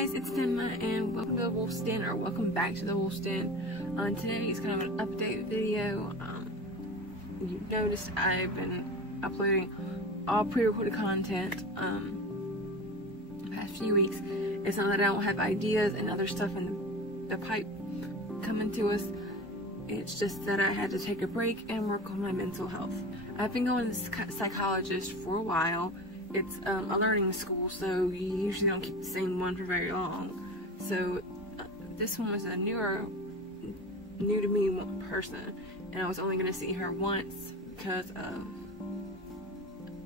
guys, it's Denma and welcome to the Wolf's Den, or welcome back to the Wolf's Den. Today is kind of an update video. You noticed I've been uploading all pre-recorded content the past few weeks. It's not that I don't have ideas and other stuff in the pipe coming to us. It's just that I had to take a break and work on my mental health. I've been going to the psychologist for a while. It's a learning school, so you usually don't keep the same one for very long. So this one was a new to me person, and I was only going to see her once because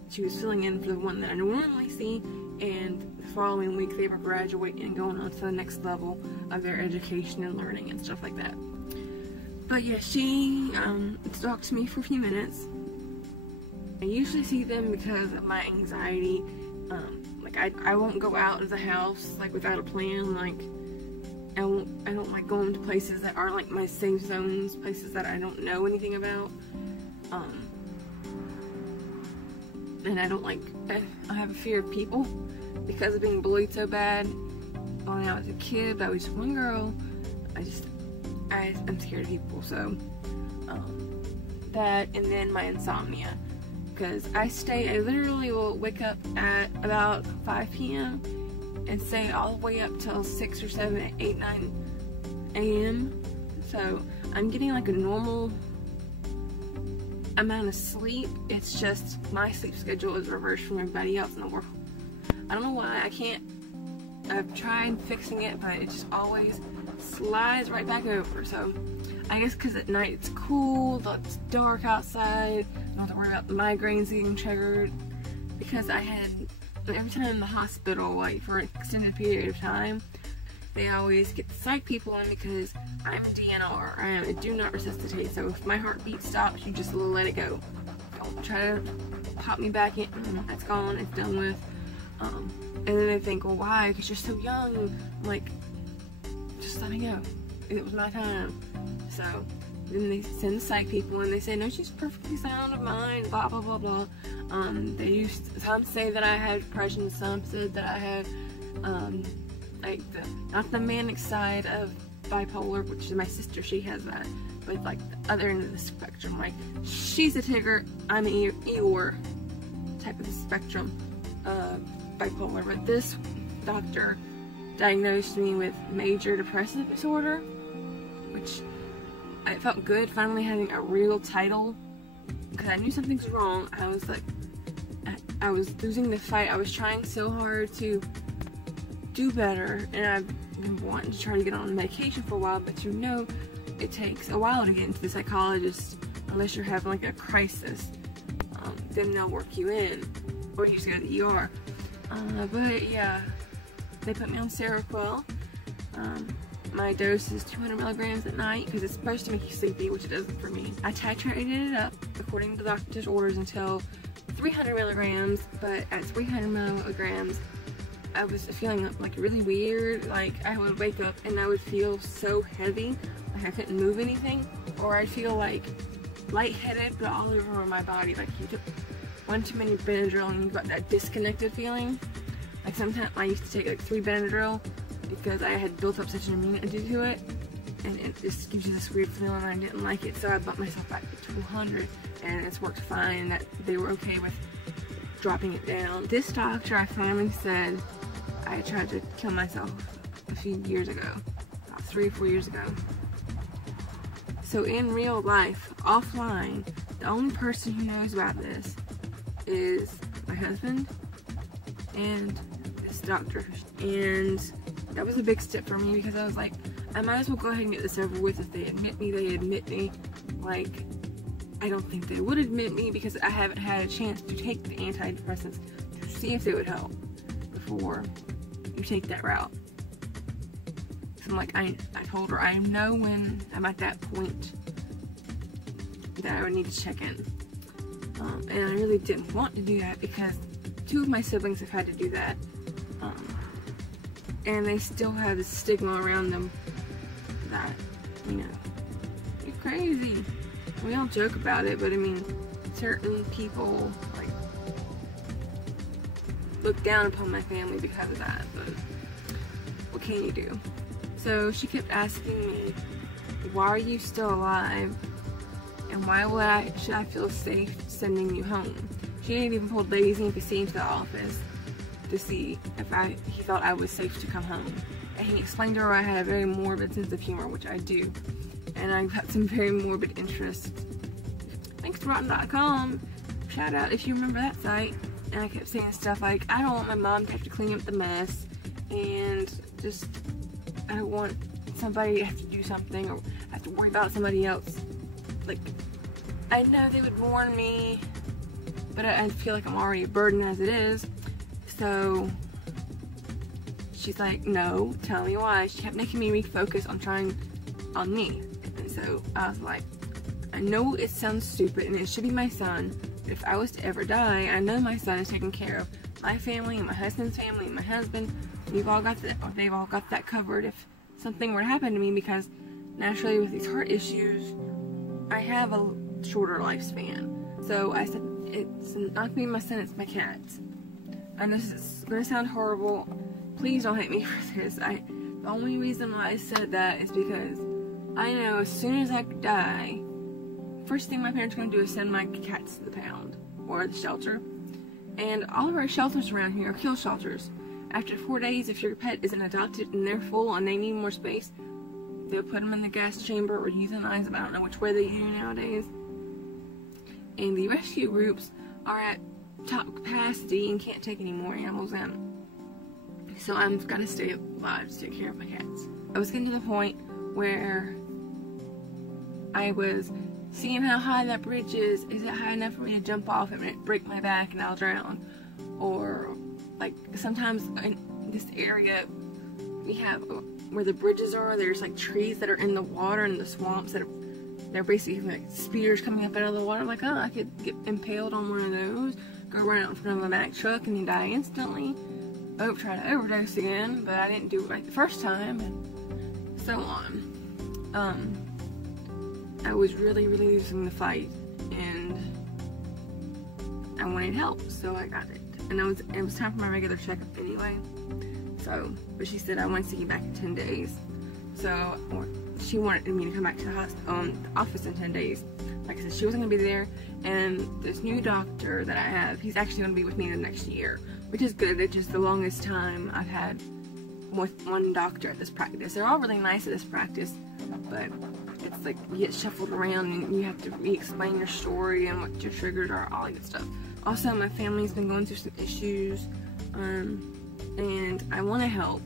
she was filling in for the one that I normally see, and the following week they were graduating and going on to the next level of their education and learning and stuff like that. But yeah, she talked to me for a few minutes. I usually see them because of my anxiety. Like I won't go out of the house like without a plan. Like I don't like going to places that aren't like my safe zones, places that I don't know anything about. And I don't like, I have a fear of people because of being bullied so bad when I was a kid. But I was just one girl. I'm scared of people. So that, and then my insomnia. Because I literally will wake up at about 5 p.m. and stay all the way up till 6 or 7, 8, 9 a.m. So I'm getting like a normal amount of sleep. It's just my sleep schedule is reversed from everybody else in the world. I don't know why. I've tried fixing it, but it just always slides right back over. So I guess because at night it's cool, it's dark outside, I don't have to worry about the migraines getting triggered. Because I had, every time in the hospital, like for an extended period of time, they always get the psych people in because I'm a DNR, I am a do not resuscitate. So if my heartbeat stops, you just let it go. Don't try to pop me back in, it's gone, it's done with. And then they think, well, why? Because you're so young. I'm like, just let me go. It was my time. So then they send the psych people and they say, no, she's perfectly sound of mind, blah, blah, blah, blah. Some say that I had depression, some said that I had, like, not the manic side of bipolar, which is my sister, she has that, but like the other end of the spectrum. Like, she's a Tigger, I'm an Eeyore type of the spectrum of bipolar. But this doctor diagnosed me with major depressive disorder, which I felt good finally having a real title because I knew something's wrong. I was like, I was losing the fight. I was trying so hard to do better, and I've been wanting to try to get on medication for a while, but you know it takes a while to get into the psychologist unless you're having like a crisis. Then they'll work you in, or you just go to the ER. But yeah, they put me on Seroquel. My dose is 200 milligrams at night because it's supposed to make you sleepy, which it doesn't for me. I titrated it up according to the doctor's orders until 300 milligrams, but at 300 milligrams, I was feeling like really weird. Like I would wake up and I would feel so heavy, like I couldn't move anything, or I'd feel like lightheaded, but all over my body. Like you took one too many Benadryl and you got that disconnected feeling. Like sometimes I used to take like 3 Benadryl because I had built up such an immunity to it, and it just gives you this weird feeling and I didn't like it, so I bumped myself back to 200, and it's worked fine. That they were okay with dropping it down. This doctor, I finally said I tried to kill myself a few years ago, about 3 or 4 years ago. So in real life, offline, the only person who knows about this is my husband and this doctor. And that was a big step for me because I was like, I might as well go ahead and get this over with. If they admit me, they admit me. Like, I don't think they would admit me because I haven't had a chance to take the antidepressants to see if they would help before you take that route. So I'm like, I told her I know when I'm at that point that I would need to check in. And I really didn't want to do that because 2 of my siblings have had to do that. And they still have this stigma around them that, you know, you're crazy. We all joke about it, but I mean, certain people, like, look down upon my family because of that. But what can you do? So she kept asking me, why are you still alive? And why should I feel safe sending you home? She didn't even pull LazyNPC into the office to see if he thought I was safe to come home. And he explained to her I had a very morbid sense of humor, which I do. And I've got some very morbid interests. Thanks to Rotten.com. Shout out if you remember that site. And I kept saying stuff like, I don't want my mom to have to clean up the mess. And just, I don't want somebody to have to do something or have to worry about somebody else. Like, I know they would warn me, but I feel like I'm already a burden as it is. So she's like, no, tell me why. She kept making me refocus on trying on me. And so I was like, I know it sounds stupid and it should be my son, but if I was to ever die, I know my son is taking care of my family and my husband's family and my husband. We've all got that, or they've all got that covered if something were to happen to me, because naturally with these heart issues, I have a shorter lifespan. So I said, it's not gonna be my son, it's my cat. I know this is gonna sound horrible. Please don't hate me for this. The only reason why I said that is because I know as soon as I die, first thing my parents are gonna do is send my cats to the pound or the shelter. And all of our shelters around here are kill shelters. After 4 days, if your pet isn't adopted and they're full and they need more space, they'll put them in the gas chamber or euthanize them. I don't know which way they do nowadays. And the rescue groups are at top capacity and can't take any more animals in. So I've got to stay alive to take care of my cats. I was getting to the point where I was seeing how high that bridge is. Is it high enough for me to jump off and break my back and I'll drown? Or like sometimes in this area we have where the bridges are, there's like trees that are in the water and the swamps that are, they're basically like spears coming up out of the water. I'm like, oh, I could get impaled on one of those, go run out in front of a Mack truck and then die instantly. Oh, try to overdose again, but I didn't do it right the first time, and so on. I was really losing the fight, and I wanted help, so I got it. And it was time for my regular checkup anyway. So, but she said I want to see you back in 10 days. So, or she wanted me to come back to the office in 10 days. Like I said, she wasn't going to be there, and this new doctor that I have, he's actually going to be with me the next year, which is good. It's just the longest time I've had with one doctor at this practice. They're all really nice at this practice, but it's like you get shuffled around and you have to re-explain your story and what your triggers are, all that good stuff. Also, my family's been going through some issues, and I want to help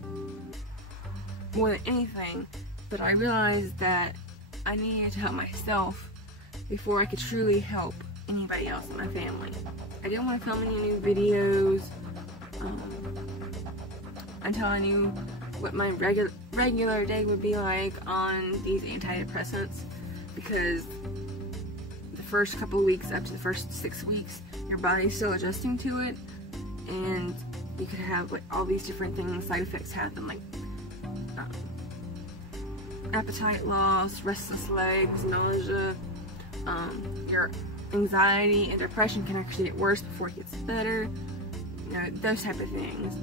more than anything, but I realized that I needed to help myself before I could truly help anybody else in my family. I didn't want to film any new videos until I knew what my regular day would be like on these antidepressants, because the first couple of weeks, up to the first 6 weeks, your body's still adjusting to it, and you could have like all these different things, side effects happen, like appetite loss, restless legs, nausea. Your anxiety and depression can actually get worse before it gets better. You know, those type of things.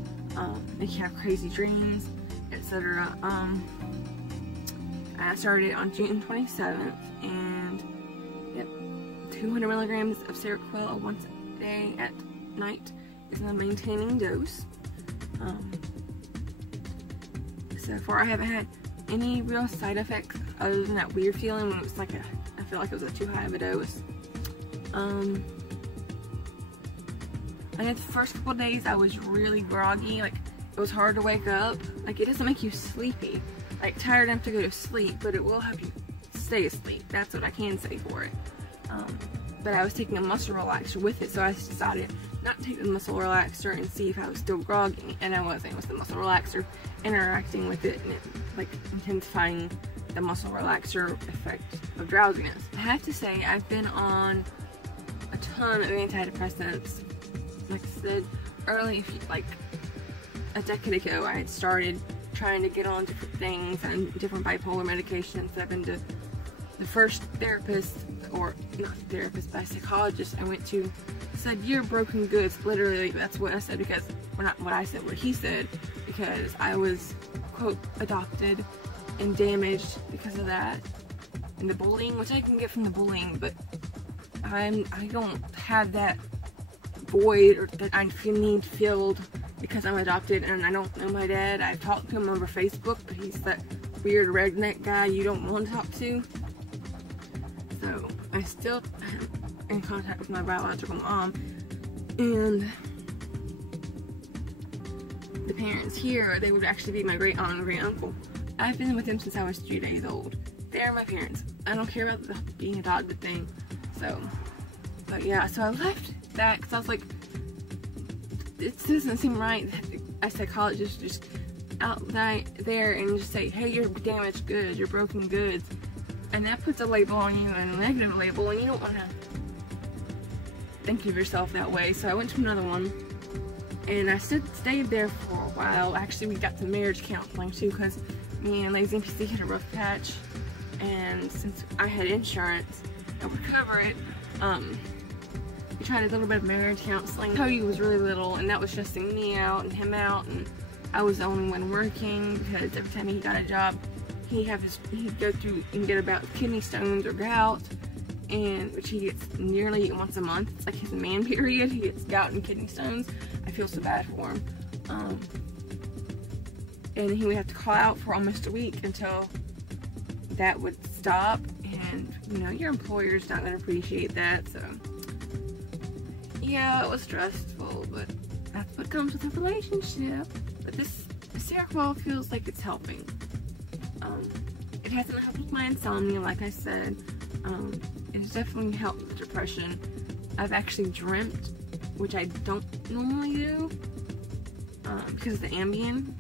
You can have crazy dreams, etc. I started on June 27th, and yep, 200 milligrams of Seroquel once a day at night is the maintaining dose. So far I haven't had any real side effects other than that weird feeling when it was like I feel like it was too high of a dose. I know the first couple of days I was really groggy, like it was hard to wake up. Like it doesn't make you sleepy, like tired enough to go to sleep, but it will help you stay asleep. That's what I can say for it. But I was taking a muscle relaxer with it, so I decided not to take the muscle relaxer and see if I was still groggy, and I wasn't. It was the muscle relaxer interacting with it and it like intensifying the muscle relaxer effect of drowsiness. I have to say I've been on a ton of antidepressants. Like I said early, like a decade ago, I had started trying to get on different things and different bipolar medications. I've been to the first therapist, or not therapist, but a psychologist I went to said, "You're broken goods." Literally, that's what I said, because, well, not what I said, what he said, because I was, quote, adopted and damaged because of that. And the bullying, which I can get from the bullying, but I don't have that void or that I need filled because I'm adopted and I don't know my dad. I've talked to him over Facebook, but he's that weird redneck guy you don't want to talk to. So I still am in contact with my biological mom, and the parents here, they would actually be my great aunt and great uncle. I've been with them since I was 3 days old. They're my parents. I don't care about the being adopted thing. So, but yeah, so I left that because I was like, it doesn't seem right that a psychologist just out there and just say, hey, you're damaged goods, you're broken goods. And that puts a label on you, and a negative label, and you don't want to think of yourself that way. So I went to another one, and I stayed there for a while. Actually, we got some marriage counseling too, because me and LazyNPC hit a rough patch, and since I had insurance that would cover it, we tried a little bit of marriage counseling. Cody was really little, and that was stressing me out and him out, and I was the only one working because every time he got a job, he'd go through and get about kidney stones or gout, and which he gets nearly once a month. It's like his man period. He gets gout and kidney stones. I feel so bad for him. And he would have to call out for almost a week until that would stop. And you know, your employer's not going to appreciate that. So yeah, it was stressful, but that's what comes with a relationship. But this Seroquel feels like it's helping. It hasn't helped with my insomnia, like I said. It's definitely helped with depression. I've actually dreamt, which I don't normally do because of the Ambien.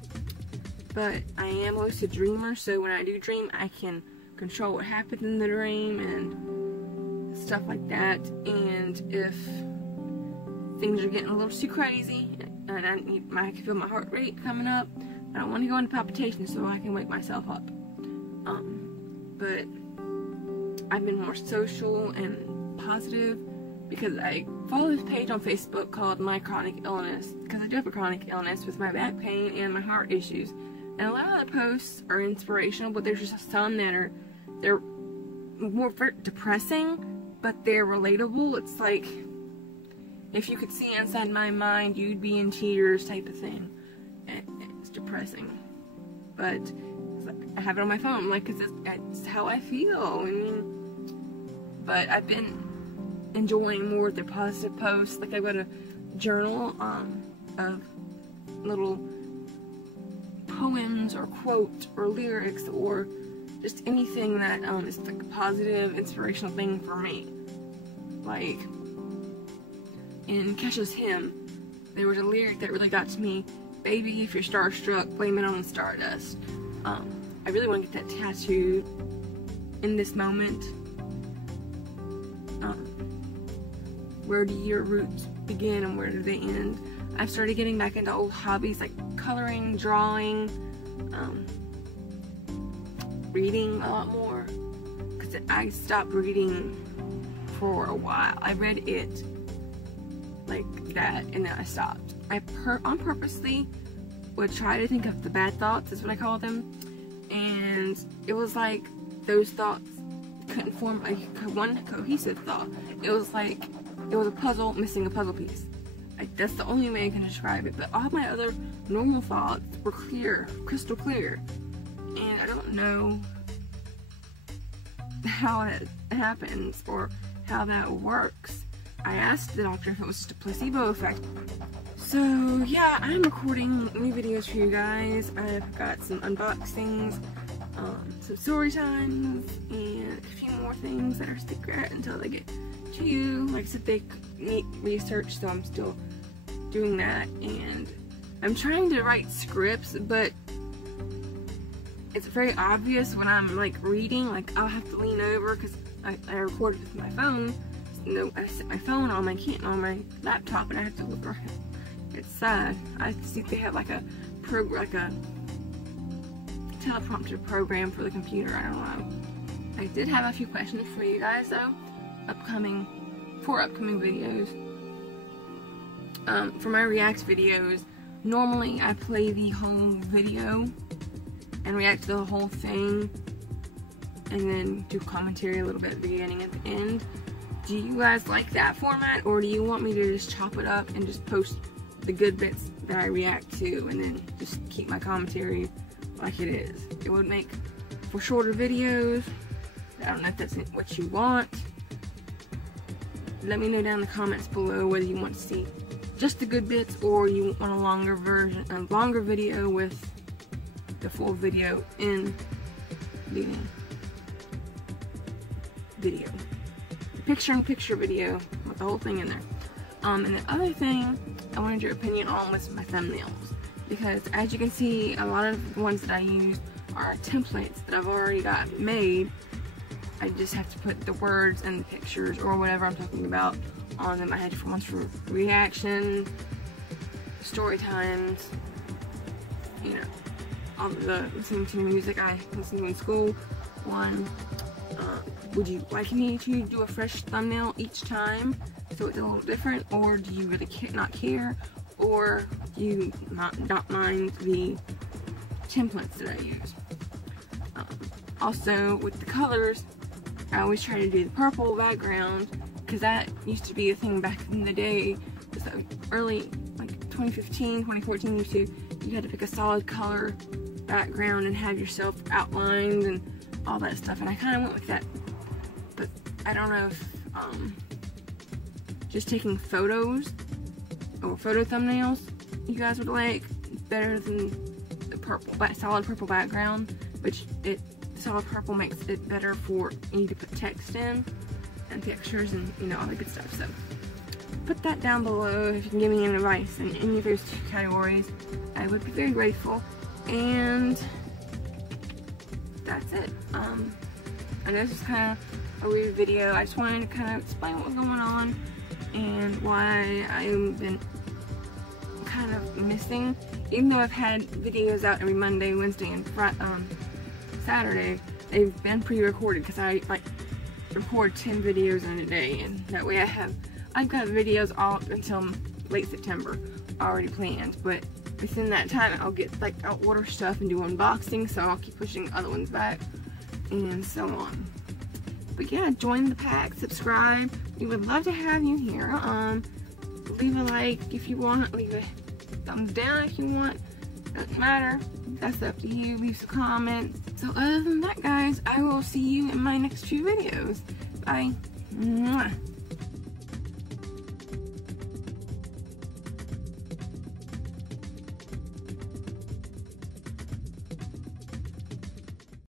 But I am a lucid dreamer, so when I do dream, I can control what happened in the dream and stuff like that. And if things are getting a little too crazy, and I can feel my heart rate coming up, I don't want to go into palpitations so I can wake myself up. But I've been more social and positive because I follow this page on Facebook called My Chronic Illness, because I do have a chronic illness with my back pain and my heart issues. And a lot of the posts are inspirational, but there's just some that they're more depressing, but they're relatable. It's like, if you could see inside my mind, you'd be in tears type of thing. It's depressing. But I have it on my phone, like, cause it's how I feel. I mean, but I've been enjoying more of the positive posts. Like, I've got a journal of little poems or quotes or lyrics or just anything that is like a positive, inspirational thing for me. Like in Kesha's hymn, there was a lyric that really got to me. Baby, if you're starstruck, blame it on the stardust. I really want to get that tattooed in this moment. Where do your roots begin and where do they end? I've started getting back into old hobbies like coloring, drawing, reading a lot more. Because I stopped reading for a while. I read it like that and then I stopped. I on purposely would try to think of the bad thoughts, is what I call them. And it was like those thoughts couldn't form one cohesive thought. It was like it was a puzzle missing a puzzle piece. That's the only way I can describe it. But all my other normal thoughts were clear, crystal clear. And I don't know how that happens or how that works. I asked the doctor if it was just a placebo effect. So yeah, I'm recording new videos for you guys. I've got some unboxings, some story times, and a few more things that are secret until they get to you. Like I said, they need research, so I'm still doing that. And I'm trying to write scripts, but it's very obvious when I'm like reading. Like I'll have to lean over because I record with my phone. No, I set my phone on my laptop, and I have to look around. It's sad. I see they have like a teleprompter program for the computer. I don't know. I did have a few questions for you guys though, for upcoming videos. For my React videos, Normally I play the whole video and react to the whole thing and then do commentary a little bit at the beginning and at the end. Do you guys like that format, or do you want me to just chop it up and just post the good bits that I react to and then just keep my commentary like it is? It would make for shorter videos. I don't know if that's what you want. Let me know down in the comments below whether you want to see just the good bits or you want a longer version, a longer video with the full video in the video. Picture-in-picture video with the whole thing in there. And the other thing I wanted your opinion on was my thumbnails, because as you can see, a lot of the ones that I use are templates that I've already got made. I just have to put the words and the pictures or whatever I'm talking about on them. I had different ones for reaction, story times, you know, all the listening to music I listen to in school one. Would you like me to do a fresh thumbnail each time so it's a little different, or do you really not care, or do you not mind the templates that I use? Also, with the colors, I always try to do the purple background, because that used to be a thing back in the day. It was early, like 2015, 2014, you had to pick a solid color background and have yourself outlined and all that stuff, and I kind of went with that. But I don't know if just taking photos or photo thumbnails you guys would like better than the purple, solid purple background, which solid purple makes it better for you to put text in and pictures and, you know, all the good stuff. So put that down below if you can give me any advice in any of those two categories. I would be very grateful. And that's it. I know this is kind of a weird video. I just wanted to kind of explain what was going on and why I've been kind of missing. Even though I've had videos out every Monday, Wednesday, and Saturday, they've been pre-recorded because I like record 10 videos in a day, and that way I've got videos all up until late September already planned. But within that time, I'll order stuff and do unboxing, so I'll keep pushing other ones back and so on. But yeah, join the pack, subscribe. We would love to have you here. Leave a like if you want, leave a thumbs down if you want. Doesn't matter. That's up to you. Leave some comments. So other than that, guys, I will see you in my next few videos. Bye. Mwah.